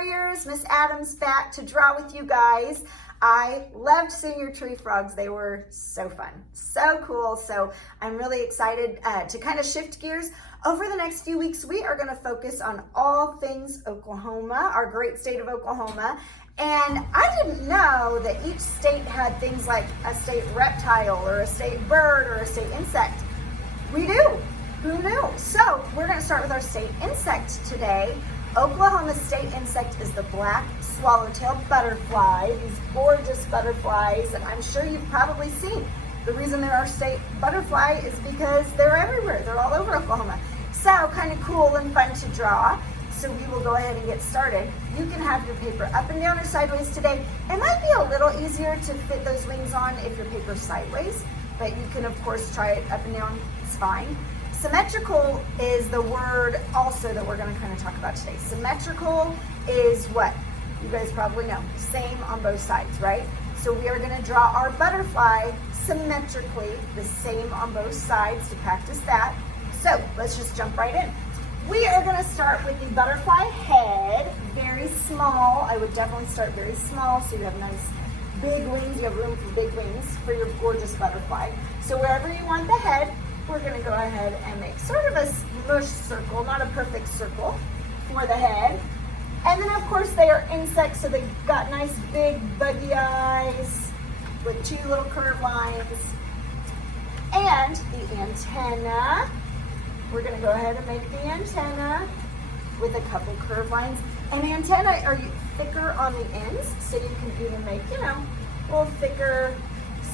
Warriors. Miss Adams back to draw with you guys. I loved seeing your tree frogs. They were so fun, so cool. So I'm really excited to kind of shift gears. Over the next few weeks, we are going to focus on all things Oklahoma, our great state of Oklahoma. And I didn't know that each state had things like a state reptile or a state bird or a state insect. We do. Who knew? So we're going to start with our state insect today. Oklahoma's state insect is the black swallowtail butterfly. These gorgeous butterflies, and I'm sure you've probably seen. The reason they're our state butterfly is because they're everywhere. They're all over Oklahoma. So kind of cool and fun to draw. So we will go ahead and get started. You can have your paper up and down or sideways today. It might be a little easier to fit those wings on if your paper's sideways, but you can of course try it up and down, it's fine. Symmetrical is the word also that we're going to kind of talk about today. Symmetrical is what? You guys probably know. Same on both sides, right? So we are going to draw our butterfly symmetrically, the same on both sides to practice that. So let's just jump right in. We are going to start with the butterfly head, very small. I would definitely start very small so you have nice big wings. You have room for big wings for your gorgeous butterfly. So wherever you want the head, we're going to go ahead and make sort of a smush circle, not a perfect circle for the head. And then of course they are insects, so they've got nice big buggy eyes with two little curved lines. And the antenna, we're going to go ahead and make the antenna with a couple curved lines. And antennae are thicker on the ends, so you can even make, little thicker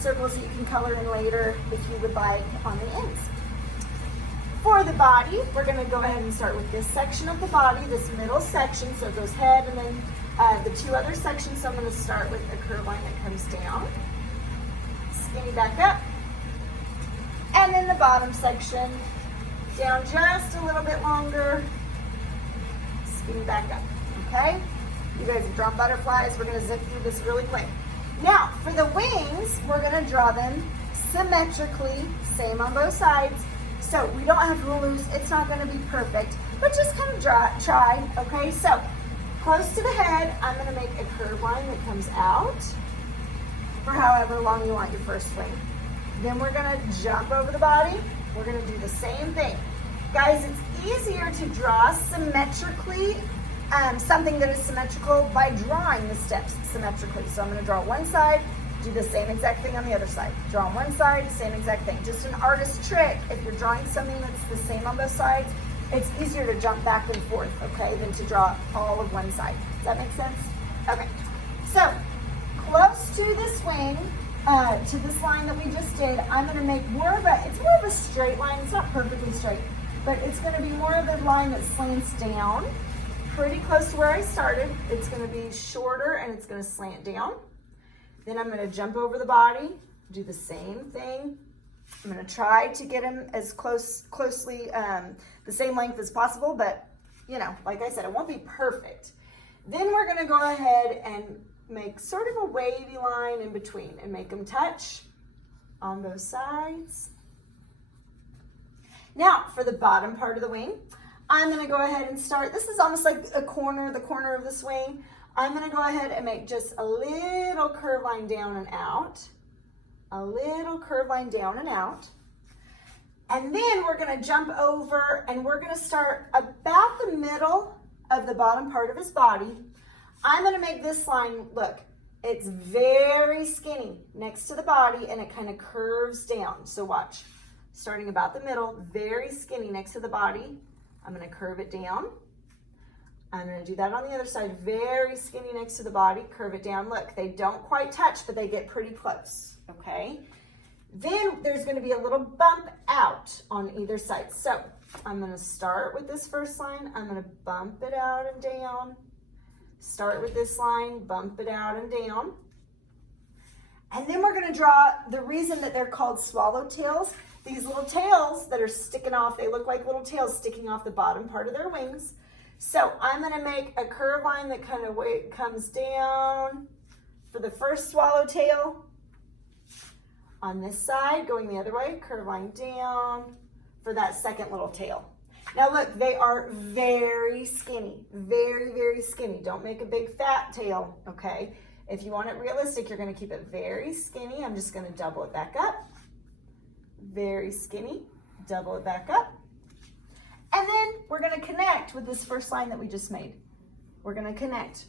circles that you can color in later if you would like on the ends. For the body, we're going to go ahead and start with this section of the body, this middle section. So it goes head and then the two other sections. So I'm going to start with a curved line that comes down, skinny back up, and then the bottom section down just a little bit longer, skinny back up. Okay? You guys have drawn butterflies. We're going to zip through this really quick. Now, for the wings, we're going to draw them symmetrically, same on both sides. So we don't have to lose, it's not going to be perfect, but just kind of try, okay? So close to the head, I'm going to make a curved line that comes out for however long you want your first wing. Then we're going to jump over the body. We're going to do the same thing. Guys, it's easier to draw symmetrically, something that is symmetrical by drawing the steps symmetrically. So I'm going to draw one side, do the same exact thing on the other side. Draw on one side, same exact thing. Just an artist trick. If you're drawing something that's the same on both sides, it's easier to jump back and forth, okay, than to draw all of one side. Does that make sense? Okay. So close to this wing, to this line that we just did, I'm going to make it's more of a straight line. It's not perfectly straight, but it's going to be more of a line that slants down pretty close to where I started. It's going to be shorter and it's going to slant down. Then I'm going to jump over the body, do the same thing. I'm going to try to get him as closely the same length as possible, but like I said, it won't be perfect. Then we're going to go ahead and make sort of a wavy line in between and make them touch on both sides. Now for the bottom part of the wing, I'm going to go ahead and start. This is almost like the corner of this wing. I'm going to go ahead and make just a little curve line down and out. A little curve line down and out. And then we're going to jump over and we're going to start about the middle of the bottom part of his body. I'm going to make this line, look, it's very skinny next to the body and it kind of curves down. So watch, starting about the middle, very skinny next to the body. I'm going to curve it down. I'm going to do that on the other side, very skinny next to the body, curve it down. Look, they don't quite touch, but they get pretty close, okay? Then there's going to be a little bump out on either side. So I'm going to start with this first line. I'm going to bump it out and down. Start with this line, bump it out and down. And then we're going to draw the reason that they're called swallowtails. These little tails that are sticking off, they look like little tails sticking off the bottom part of their wings. So I'm going to make a curved line that kind of comes down for the first swallowtail. On this side, going the other way, curved line down for that second little tail. Now look, they are very skinny, very, very skinny. Don't make a big fat tail, okay? If you want it realistic, you're gonna keep it very skinny. I'm just gonna double it back up. Very skinny, double it back up. And then we're gonna connect with this first line that we just made. We're gonna connect,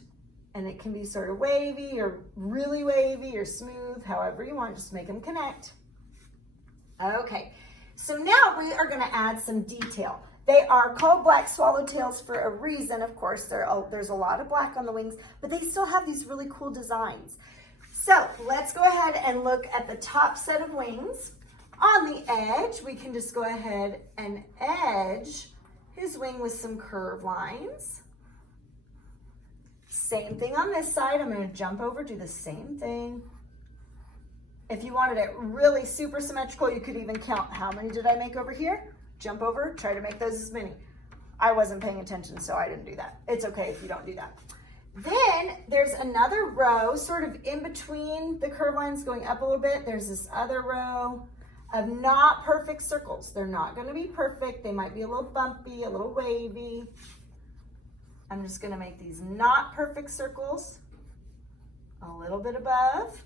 and it can be sort of wavy or really wavy or smooth, however you want, just make them connect. Okay, so now we are gonna add some detail. They are called black swallowtails for a reason, of course. There's a lot of black on the wings, but they still have these really cool designs. So let's go ahead and look at the top set of wings. On the edge, we can just go ahead and edge his wing with some curve lines. Same thing on this side. I'm going to jump over, do the same thing. If you wanted it really super symmetrical, you could even count how many did I make over here? Jump over, try to make those as many. I wasn't paying attention, so I didn't do that. It's okay if you don't do that. Then there's another row sort of in between the curve lines going up a little bit. There's this other row of not perfect circles. They're not going to be perfect. They might be a little bumpy, a little wavy. I'm just going to make these not perfect circles a little bit above.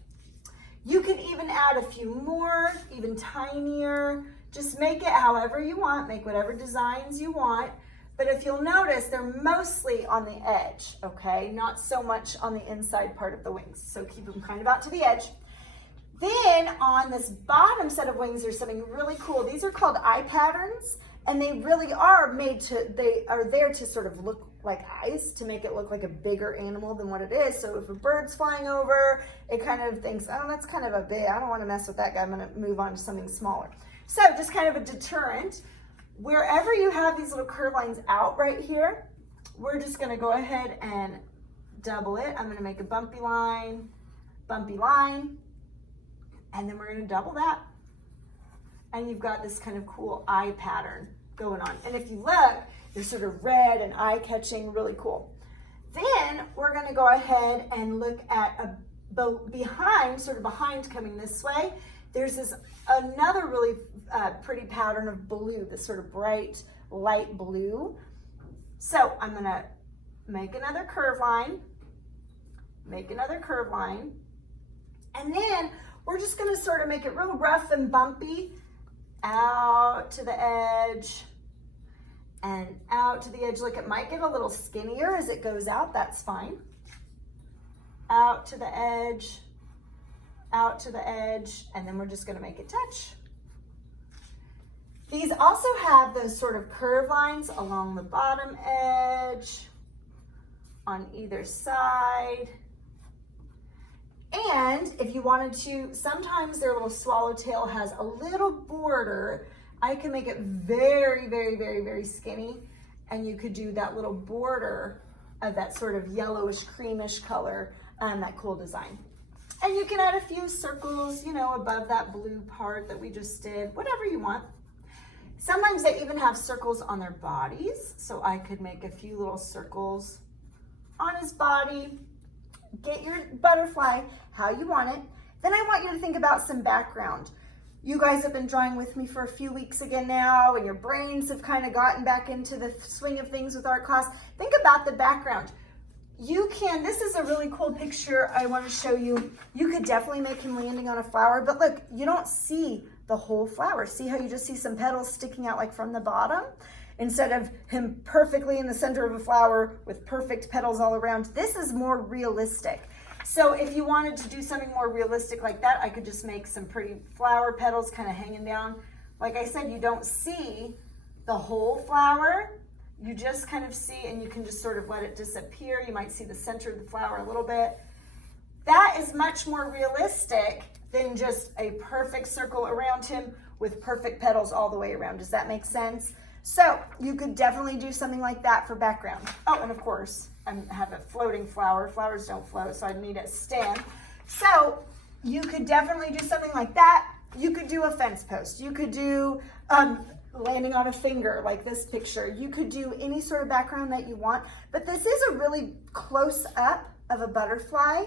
You can even add a few more, even tinier. Just make it however you want, make whatever designs you want. But if you'll notice, they're mostly on the edge, okay? Not so much on the inside part of the wings. So keep them kind of out to the edge. Then on this bottom set of wings, there's something really cool. These are called eye patterns, and they really are they are there to sort of look like eyes, to make it look like a bigger animal than what it is. So if a bird's flying over, it kind of thinks, oh, that's kind of a big, I don't want to mess with that guy. I'm going to move on to something smaller. So just kind of a deterrent. Wherever you have these little curve lines out right here, we're just going to go ahead and double it. I'm going to make a bumpy line, and then we're going to double that. And you've got this kind of cool eye pattern going on. And if you look, they're sort of red and eye-catching, really cool. Then we're going to go ahead and look at behind coming this way. There's another really pretty pattern of blue, this sort of bright light blue. So I'm going to make another curve line, and then we're just going to sort of make it real rough and bumpy out to the edge and out to the edge. Look, it might get a little skinnier as it goes out. That's fine. Out to the edge, and then we're just going to make it touch. These also have those sort of curve lines along the bottom edge, on either side. And if you wanted to, sometimes their little swallowtail has a little border. I can make it very, very, very, very skinny, and you could do that little border of that sort of yellowish, creamish color, that cool design. And you can add a few circles, you know, above that blue part that we just did, whatever you want. Sometimes they even have circles on their bodies, so I could make a few little circles on his body. Get your butterfly how you want it. Then I want you to think about some background. You guys have been drawing with me for a few weeks again now, and your brains have kind of gotten back into the swing of things with art class. Think about the background. This is a really cool picture I want to show you. You could definitely make him landing on a flower, but look, you don't see the whole flower. See how you just see some petals sticking out like from the bottom? Instead of him perfectly in the center of a flower with perfect petals all around. This is more realistic. So if you wanted to do something more realistic like that, I could just make some pretty flower petals kind of hanging down. Like I said, you don't see the whole flower. You just kind of see, and you can just sort of let it disappear. You might see the center of the flower a little bit. That is much more realistic than just a perfect circle around him with perfect petals all the way around. Does that make sense? So you could definitely do something like that for background. Oh, and of course, I have a floating flower. Flowers don't float, so I need a stem. So you could definitely do something like that. You could do a fence post. You could do landing on a finger like this picture. You could do any sort of background that you want, but this is a really close up of a butterfly.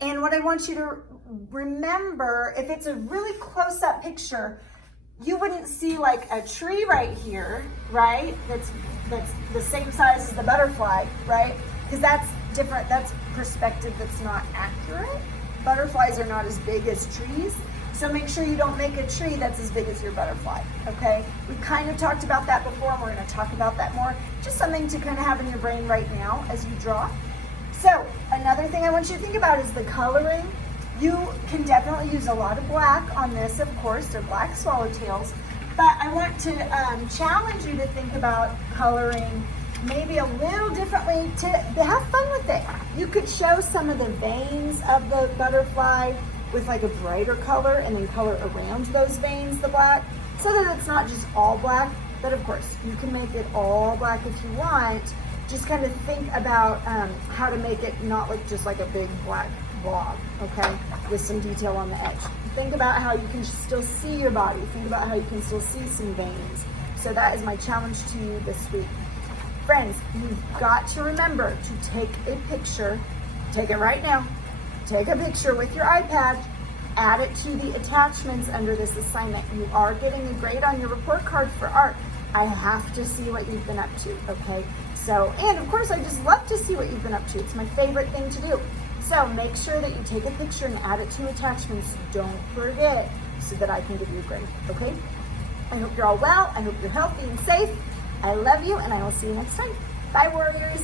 And what I want you to remember, if it's a really close up picture, you wouldn't see like a tree right here, right? That's the same size as the butterfly, right? Because that's different, that's perspective that's not accurate. Butterflies are not as big as trees. So make sure you don't make a tree that's as big as your butterfly, okay? We kind of talked about that before, and we're gonna talk about that more. Just something to kind of have in your brain right now as you draw. So another thing I want you to think about is the coloring. You can definitely use a lot of black on this, of course, they're black swallowtails, but I want to challenge you to think about coloring maybe a little differently to have fun with it. You could show some of the veins of the butterfly with like a brighter color and then color around those veins the black, so that it's not just all black, but of course you can make it all black if you want. Just kind of think about how to make it not look just like a big black blob, okay, with some detail on the edge. Think about how you can still see your body. Think about how you can still see some veins. So that is my challenge to you this week. Friends, you've got to remember to take a picture. Take it right now. Take a picture with your iPad. Add it to the attachments under this assignment. You are getting a grade on your report card for art. I have to see what you've been up to, okay? So, and of course, I just love to see what you've been up to. It's my favorite thing to do. So make sure that you take a picture and add it to attachments. Don't forget, so that I can give you a grade, okay? I hope you're all well. I hope you're healthy and safe. I love you, and I will see you next time. Bye, warriors.